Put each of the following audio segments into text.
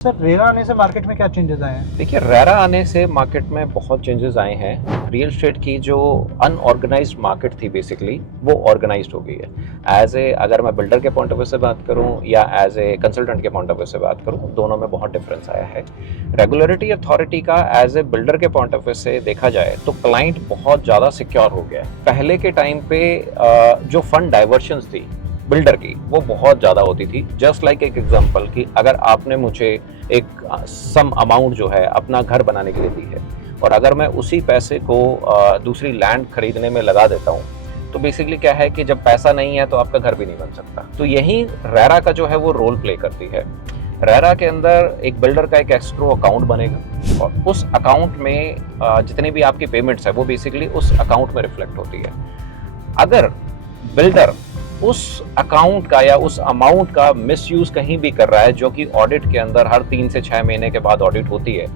Sir RERA आने से market में क्या चेंजेस आए हैं? देखिए, रेरा आने से मार्केट में बहुत चेंजेस आए हैं। रियल एस्टेट की जो अनऑर्गेनाइज्ड मार्केट थी बेसिकली, वो ऑर्गेनाइज्ड हो गई है। अगर मैं बिल्डर के पॉइंट ऑफ व्यू से बात करूं या एज ए कंसल्टेंट के पॉइंट ऑफ व्यू से बात करूं, दोनों में बहुत डिफरेंस आया है। रेगुलेटरी अथॉरिटी का एज ए बिल्डर के पॉइंट ऑफ व्यू से देखा जाए तो क्लाइंट बहुत ज़्यादा सिक्योर हो गया है। पहले के टाइम पे जो फंड डाइवर्शंस थी बिल्डर की, वो बहुत ज़्यादा होती थी। जस्ट लाइक एक एग्जांपल कि अगर आपने मुझे एक सम अमाउंट जो है अपना घर बनाने के लिए दी है और अगर मैं उसी पैसे को दूसरी लैंड खरीदने में लगा देता हूँ, तो बेसिकली क्या है कि जब पैसा नहीं है तो आपका घर भी नहीं बन सकता। तो यही रेरा का जो है वो रोल प्ले करती है। रेरा के अंदर एक बिल्डर का एक एस्क्रो अकाउंट बनेगा और उस अकाउंट में जितने भी आपकी पेमेंट्स है वो बेसिकली उस अकाउंट में रिफ्लेक्ट होती है। अगर बिल्डर उस अकाउंट का या उस अमाउंट का मिसयूज कहीं भी कर रहा है, जो कि ऑडिट के अंदर हर 3 से 6 महीने के बाद ऑडिट होती है,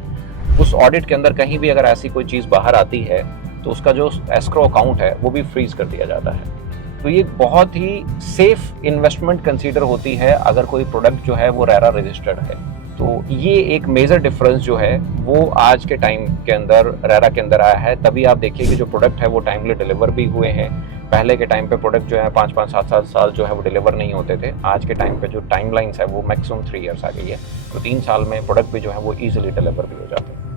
उस ऑडिट के अंदर कहीं भी अगर ऐसी कोई चीज़ बाहर आती है तो उसका जो एस्क्रो अकाउंट है वो भी फ्रीज कर दिया जाता है। तो ये बहुत ही सेफ इन्वेस्टमेंट कंसीडर होती है अगर कोई प्रोडक्ट जो है वो रेरा रजिस्टर्ड है। तो ये एक मेजर डिफरेंस जो है वो आज के टाइम के अंदर रेरा के अंदर आया है। तभी आप देखिए कि जो प्रोडक्ट है वो टाइमली डिलीवर भी हुए हैं। पहले के टाइम पे प्रोडक्ट जो है 5-5, 7-7 साल जो है वो डिलीवर नहीं होते थे। आज के टाइम पे जो टाइमलाइंस है वो मैक्सिमम 3 इयर्स आ गई है। तो 3 साल में प्रोडक्ट भी जो है वो ईजिली डिलीवर भी हो जाते हैं।